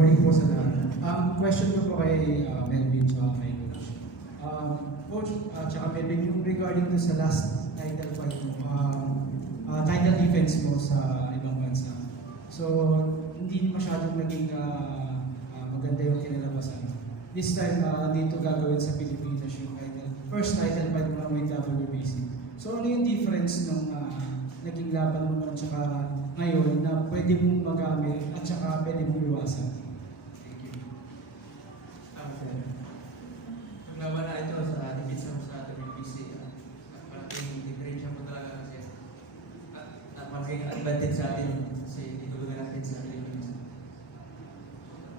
morning po sa lahat. Question ko po kay Melvin at kay Coach. Coach, tsaka Melvin, yung regarding to sa last title fight mo, title defense mo sa ibang bansa. So, hindi masyadong naging maganda yung kinalabasan. This time, dito gagawin sa Pilipinas yung title. First title fight mo with WBC. So, ano yung difference nung naging laban mo noon tsaka ngayon na pwede mong magamit at saka pwede mong iwasan? Thank you. Paglaban na ito sa defense mo sa WBC, malaking differential mo talaga kasi at malaking advantage sa atin kasi itulugan natin sa Philippines.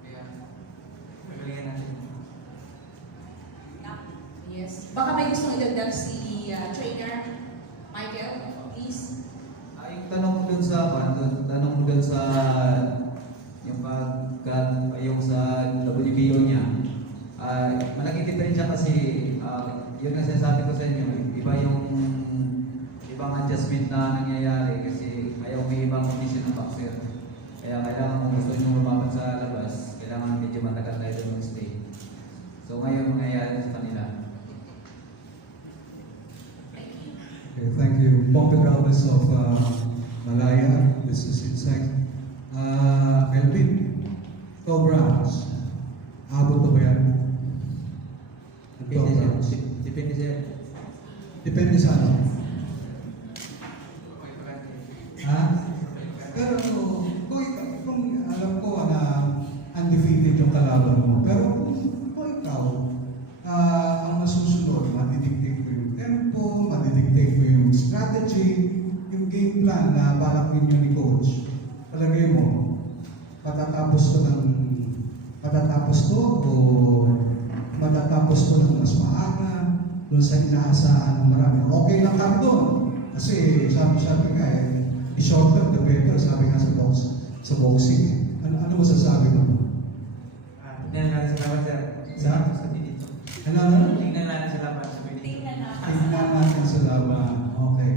Kaya, magalingan natin. Yes. Baka may gustong idagdag si trainer Michael, please. Yung tanong mo dun sa yung sa WBO niya, malaking diferensya kasi yun ang sinasabi ko sa inyo, ibang adjustment na nangyayari kasi ayaw may ibang condition ng boxer. Kaya kailangan kung gusto nyo lumaban sa labas, kailangan medyo matagal tayo doon mag-stay. So ngayon mangyayari sa kanila. Okay, thank you. Pompey Galvez of Malaya. This is Insect. Melvin, 12 rounds. Abot na ba yan? Ang 12 rounds. Depende siya. Depende sa ano? Okay, palagi. Ha? Pero kung alam ko na undefeated yung kalaban mo, pero kung ikaw, ang masusunod, madidictate ko yung tempo, madidictate ko yung strategy, yung game plan na balak ninyo ni Coach. Palagay mo, matatapos to o matatapos to ng mas maaga doon sa inaasahan ng marami. Okay lang ka doon. Kasi sabi nga i-shorten the better, sabi nga sa boxing. Ano masasabi mo? Tingnan natin sa laban, sir. Sa dito. Ano? Tingnan natin sa laban sa Pilipinas. Tingnan natin sa laban. Okay.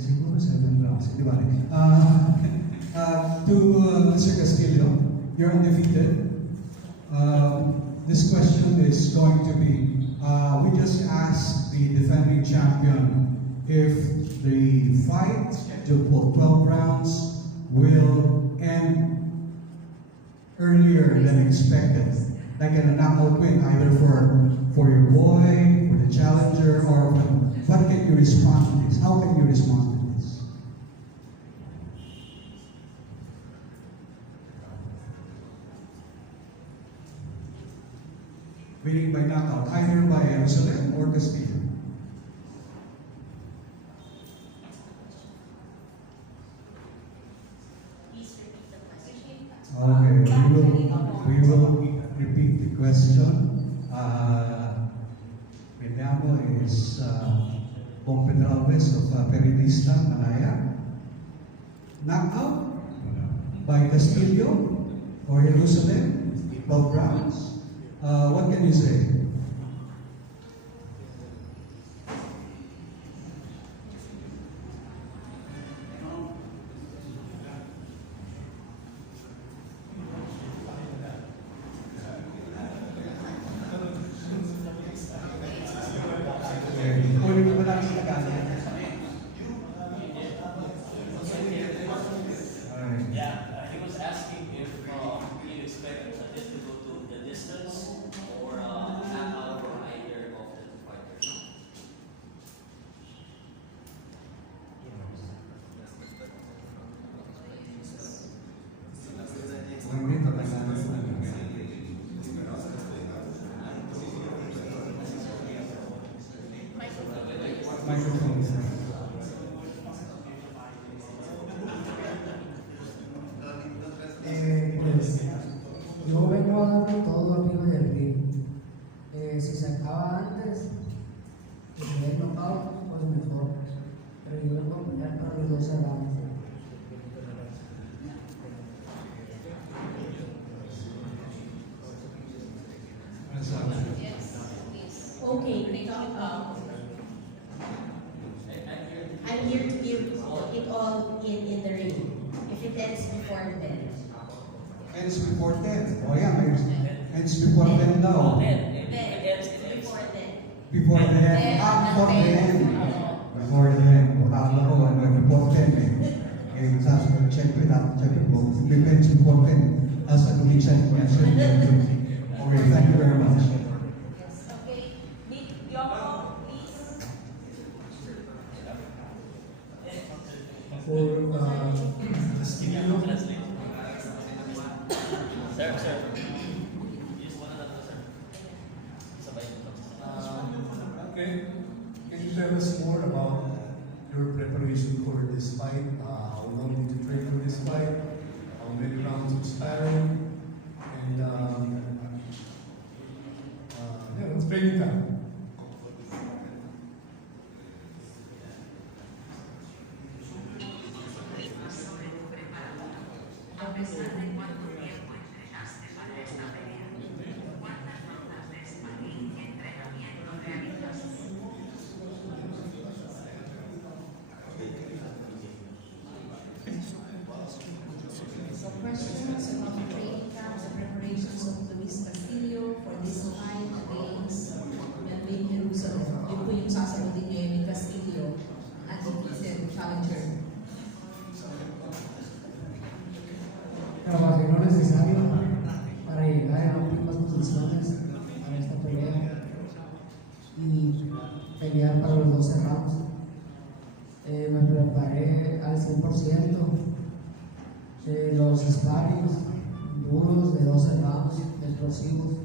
Siguro 7 rounds. Di ba? To Mr. Castillo, you're undefeated. This question is going to be, we just asked the defending champion if the fight scheduled for 12 rounds will end earlier than expected. Like a knockout win, either for your boy, for the challenger, or what can you respond to this? How can you respond to this? Winning by knockout, either by Jerusalem or Castillo. Please repeat the question. Okay, we will repeat the question. Renamo is Pompey Galvez of Periodista, Malaya. Knockout by Castillo or Jerusalem, 12 rounds. What can you say? Ulit mo lang sa Tagalog. Alright. Yeah, he was asking if you expect this to go to the distance or knockout or either of the two fighters. Microphone, sir. Pues yo vengo a darle todo a Río del Río. Si se acaba antes, que se dé knockout, pues mejor. Pero yo vengo a pelear para los 12 rounds. Ano sabi? Yes. Okay. I'm here to give it all in the ring. If it ends before then. Ends before 10. Oh yeah, may ends before 10 daw. Before then. Before 10. Before 10. Before 10. Akala ko, before 10 eh. Eh, check it out, check it out. Depends before 10. As a commission, okay, thank you very much. Yes, okay. Yoko, please. For Castillo, Sir. Yes, wala na to, sir. Sabay ito. can you tell us more about your preparation for this fight? How long did you train for this fight? How many rounds of sparring? And training time. So questions about the training camps and preparations of Luis Castillo for this fight against Melvin Jerusalem. Yun po yung sasagutin niyo ni Castillo, ang undefeated challenger. Trabajo no necesario para llegar a óptimas posiciones para esta pelea y pelear para los 12 rounds. Me preparé al 100%. Los sparrings duros de 12 rounds explosivos.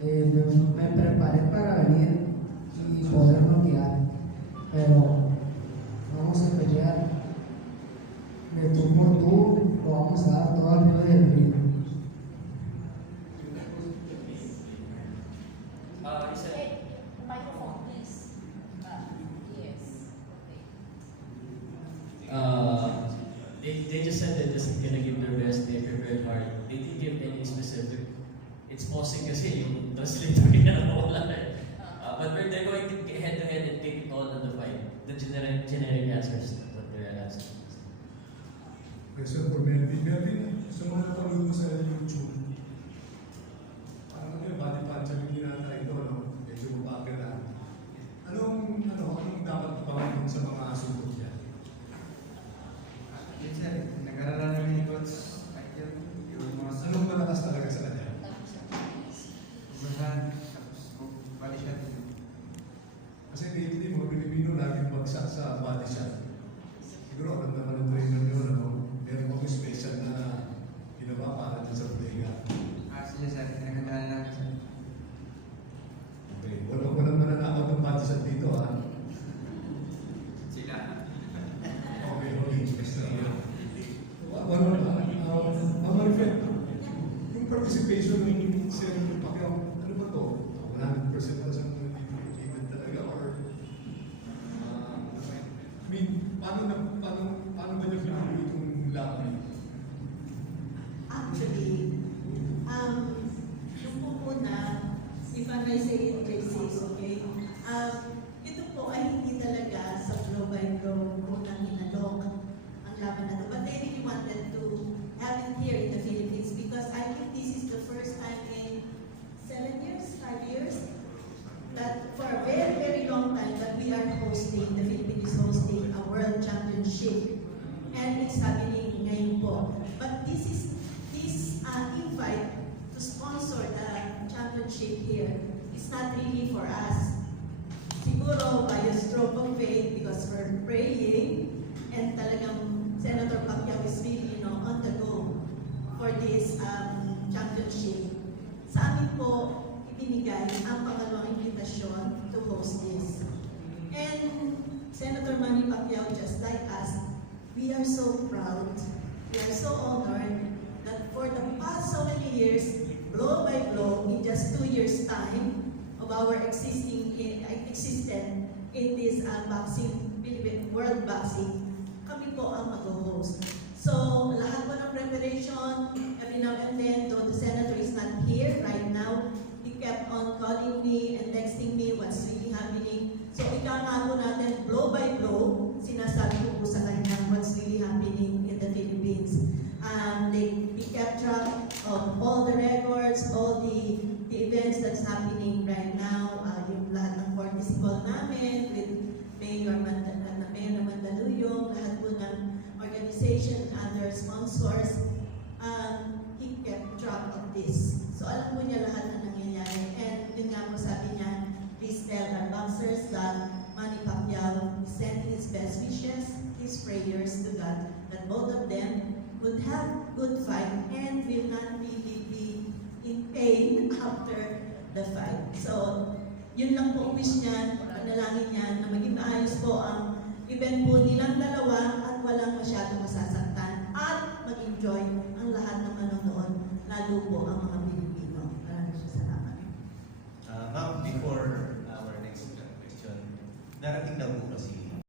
Me preparé para venir y poder bloquear, pero vamos a pelear de tú por tú, lo vamos a dar todo al filo del río. You said, Hey, microphone, please. Yes. Okay. they just said they're just gonna give their best, they prepared hard. They didn't give any specific. It's pausing kasi yung translator kaya nawala eh. But they're going to get head to head and take it all on the fight. The generic answers that they're asking. Question for Melvin. Melvin, sa mga napanood mo sa YouTube, parang body punch ang ginata ito, no? Medyo mabagal na. Anong dapat pangalaman sa mga asubot yan? Yun sir, nag-aralan namin ni Coach Michael, yung mga Anong malakas talaga sa kanya? sumahan, tapos body shot din. Kasi lately, mga Pilipino laging bagsak sa body shot. Siguro alam naman ng trainer nyo, ano? Meron kami special na ginawa para dyan sa bodega. Sige sir, pinagandaan namin sir. Okay. Walang mananakot ng body shot dito, ha? Sila. Okay, okay. Yung participation ng Senator Pacquiao, ano ba to? 100% na sa mga even talaga or I mean, paano ba niya pinili itong laban? Actually, yung po muna, if I may say it, JC, okay? Ito po ay hindi talaga sa blow by blow unang hinalok ang laban na ito. But they really wanted to have it here in the Philippines because I think this is the first time in 7 years, 5 years, that for a very, very long time that we are hosting, the Philippines is hosting a world championship. And it's happening ngayon po. But this invite to sponsor the championship here is not really for us. Siguro by a stroke of faith because we're praying and talagang Senator Pacquiao is really, on the go for this championship. Sa amin po, ibinigay ang pangalawang invitasyon to host this. And Senator Manny Pacquiao, just like us, we are so proud, we are so honored that for the past so many years, blow by blow, in just 2 years' time of our existence in this boxing, world boxing, kami po ang mag-host. So, lahat po ng preparation, every now and then, though the senator is not here right now, he kept on calling me and texting me what's really happening. So, ika nga po natin, blow by blow, sinasabi ko po sa kanya what's really happening in the Philippines. We kept track of all the records, all the events that's happening right now, yung lahat ng cortisol namin, with Mayor Mandaluyong, lahat po ng organization and their sponsors, he kept track of this. So alam po niya lahat na nangyayari. And yun nga po sabi niya, please tell our boxers that Manny Pacquiao is sending his best wishes, his prayers to God, that both of them would have good fight and will not really be in pain after the fight. So, yun lang po wish niya, panalangin niya na maging maayos po ang event po nilang dalawa at walang masyadong masasaktan at mag-enjoy ang lahat ng manonood, lalo po ang mga Pilipino. Maraming salamat. Ma'am, before our next question, darating daw po kasi